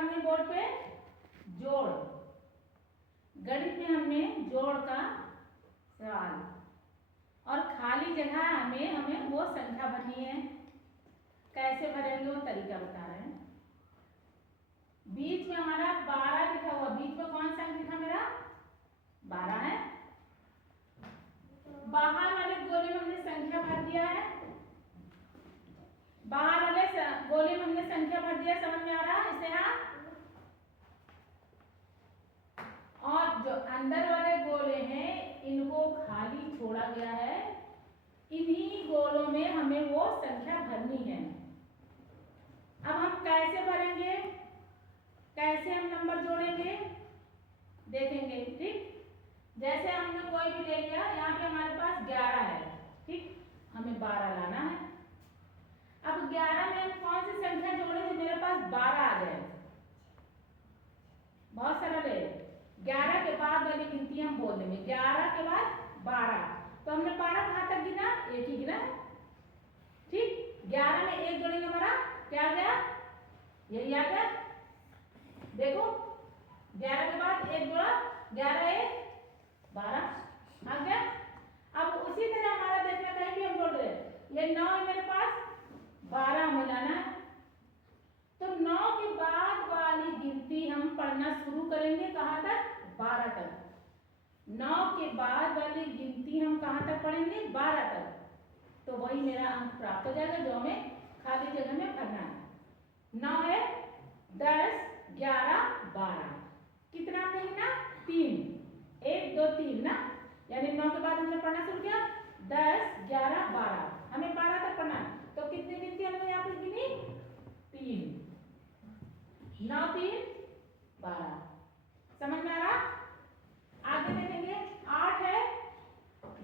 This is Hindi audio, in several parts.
हमने बोर्ड पे? जोड़। गणित में हमने जोड़ का सवाल, और खाली जगह हमें वो संख्या भरनी है। कैसे भरेंगे वो तरीका बता रहे हैं। बीच में हमारा 12 लिखा हुआ, बीच में कौन सा अंक लिखा मेरा? 12 है। बाहर वाले गोले में हमने संख्या भर दिया है, बाहर वाले गोले में हमने संख्या भर दिया, समझ में आ रहा है इसे? हाँ। और जो अंदर वाले गोले हैं इनको खाली छोड़ा गया है, इन्हीं गोलों में हमें वो संख्या भरनी है। अब हम कैसे भरेंगे, कैसे हम नंबर जोड़ेंगे देखेंगे। ठीक, जैसे हमने कोई भी ले लिया, यहाँ पे हमारे पास 11 है, ठीक, हमें 12 लाना है। अब 11 में हम कौन सी संख्या जोड़े जो मेरे पास 12 आ जाए? बहुत सरल है। 11 के बाद वाली गिनती हम बोल देंगे, 11 के बाद 12। तो हमने 12 कहाँ तक गिना? एक ही गिना है, ठीक। 11 में एक जोड़ेंगे, हमारा क्या आ गया? यही आ गया। देखो 11 के बाद एक जोड़ा, 11 एक 12 आ गया। अब उसी तरह हमारा देखना कहीं भी हम जोड़ रहे हैं, ये 9 है मेरे पास, 12 हमें लाना है। तो 9 के बाद वाली गिनती हम पढ़ना शुरू करेंगे, कहाँ तक? 12 तक। 9 के बाद वाली गिनती हम कहाँ तक पढ़ेंगे? 12 तक। तो वही मेरा अंक प्राप्त हो जाएगा जो हमें खाली जगह में भरना है। 9 है, 10, 11, 12, कितना हमने गिना? 3, 1 2 3 ना, यानी 9 के बाद हमने पढ़ना शुरू किया 10, 11, 12, हमें 12 तक पढ़ना है। तो कितनी गिनती हमने यहाँ पर गिनी? 3, 9 3 12। समझ में आ रहा? आगे देखेंगे, 8 है,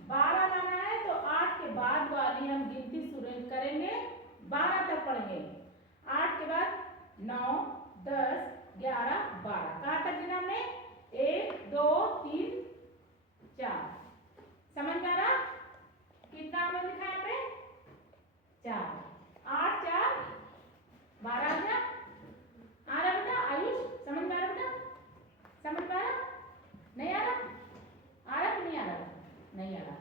12 लाना है, तो 8 के बाद वाली हम गिनती शुरू करेंगे, 12 तक पढ़ेंगे। 8 के बाद 9, 10, 11, 12, कहाँ तक गिना हमने? 1 2 3 4। समझ में आ रहा? कितना हमें लिखा है यहाँ पे? 4। 8 4 12 आ गया। आ रहा बेटा आयुष? समझ में आ रहा बेटा? समझ में आ रहा? नहीं आ रहा? आ रहा कि नहीं आ रहा? नहीं आ रहा।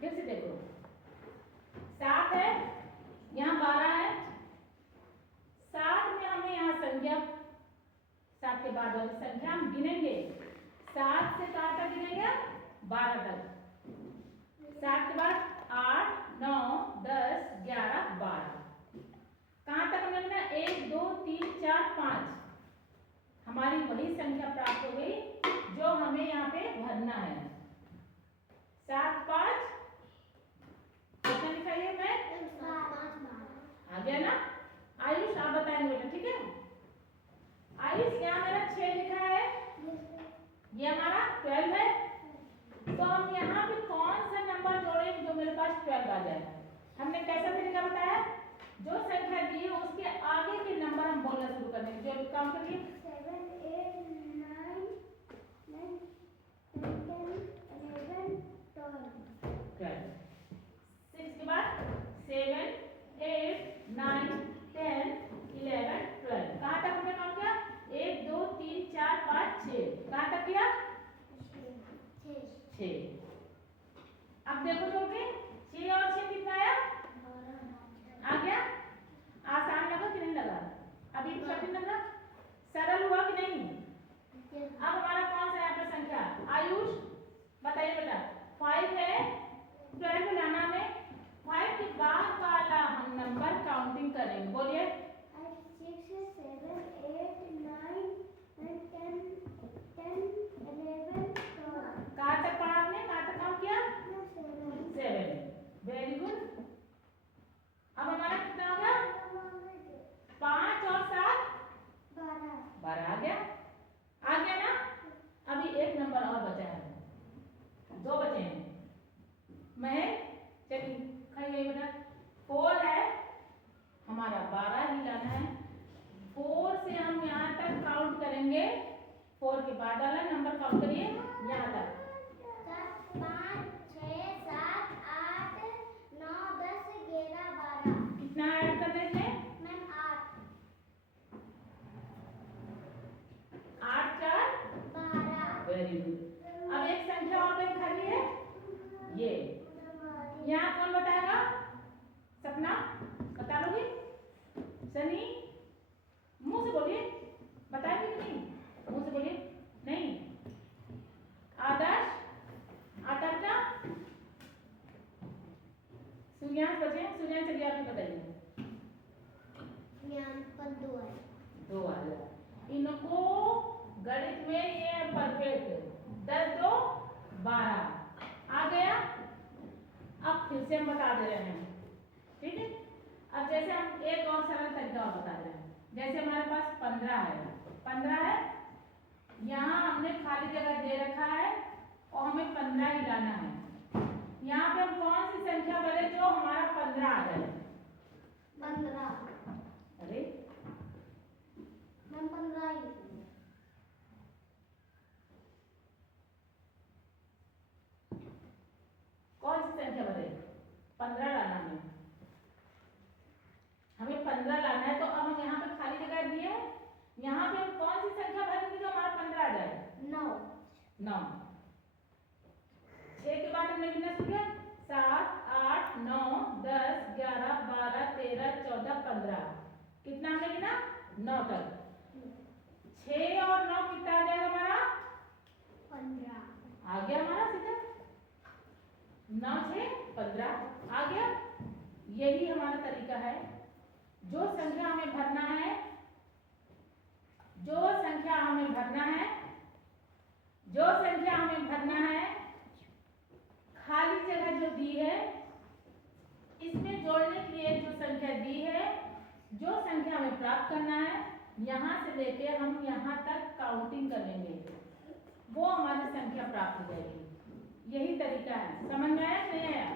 फिर से देखो, 7 है, यहाँ 12 है, 7 में हमें यहाँ संख्या, 7 के बाद वाली संख्या हम गिनेंगे, 7 से कहाँ तक गिनेंगे? 12 तक। 7 के बाद 8 9 10 11 12, कहाँ तक हमने गिना? 1 2 3 4 5, हमारी वही संख्या प्राप्त हो गई जो हमें यहाँ पे भरना है। 7 5 कितना लिखाइए? मैं आ गया ना? आयुष आप बताएंगे बेटा, ठीक है? आयुष यहाँ मेरा 6 लिखा है, ये हमारा 12 है, तो हम यहाँ पे कौन सा नंबर जोड़ेंगे जो मेरे पास 12 आ जाए? हमने कैसा तरीका बताया? जो संख्या दी है उसके आगे के नंबर हम बोलना शुरू कर देंगे। जो काम करिए 7 8 9 10 11 12। 6 के बाद 7 8 9 10 11 12, कहाँ तक हमने काम किया? 1 2 3 4 5 6, कहाँ तक किया? 6। अब देखो जोड़ के 6 और 6 कितना आया? आ गया? आसान लगा कि नहीं लगा? अभी कठिन लगा? सरल हुआ कि नहीं? अब हमारा कौन सा यहाँ पर संख्या? आयुष बताइए बेटा। 5 है, 12 लाना में, 5 के बाद वाला हम नंबर काउंटिंग करेंगे, बोलिए। 6 7 8 9 10 11 12। कहाँ तक पढ़ा आपने? कहाँ तक काम किया? 7। Very good. अब हमारा कितना हो गया? 5 और 7 12 आ गया। आ गया ना? अभी एक नंबर और बचा है, 2 बचे हैं। मैं चलिए खाइए बेटा। 4 है, हमारा 12 ही लाना है। 4 से हम यहाँ तक काउंट करेंगे, 4 के बाद वाला नंबर काउंट करिए यहाँ तक। 5 6 7 8 9 10 11 12। कितना ऐड कर देंगे? मैम 8। जैसे हम एक और सरल तरीका और बता रहे हैं, जैसे हमारे पास 15 है, यहाँ हमने खाली जगह दे रखा है और हमें 15 ही लाना है। यहाँ पे हम कौन सी संख्या भरे जो हमारा 15 आ जाए? 15। अरे मैम 15 ही। कौन सी संख्या भरे? 15 लाना है, हमें 15 लाना है। तो अब हम यहाँ पे खाली जगह दिए, यहाँ पे हम कौन सी संख्या भरेंगे जो हमारा 15 आ जाए? 9। 6 के बाद हमने गिनना सीखा 7, 8, 9, 10, 11, 12, 13, 14, 15। कितना हमने गिना? 9 तक। 6 और 9 कितना आ जाएगा हमारा? 15 आ गया हमारा सीधा। 9 6 15 आ गया। यही हमारा तरीका है। जो संख्या हमें भरना है, जो संख्या हमें भरना है, जो संख्या हमें भरना है, खाली जगह जो दी है, इसमें जोड़ने के लिए जो संख्या दी है, जो संख्या हमें प्राप्त करना है, यहाँ से लेके हम यहाँ तक काउंटिंग करेंगे, वो हमारी संख्या प्राप्त हो जाएगी। यही तरीका है। समझ में आया नहीं आया?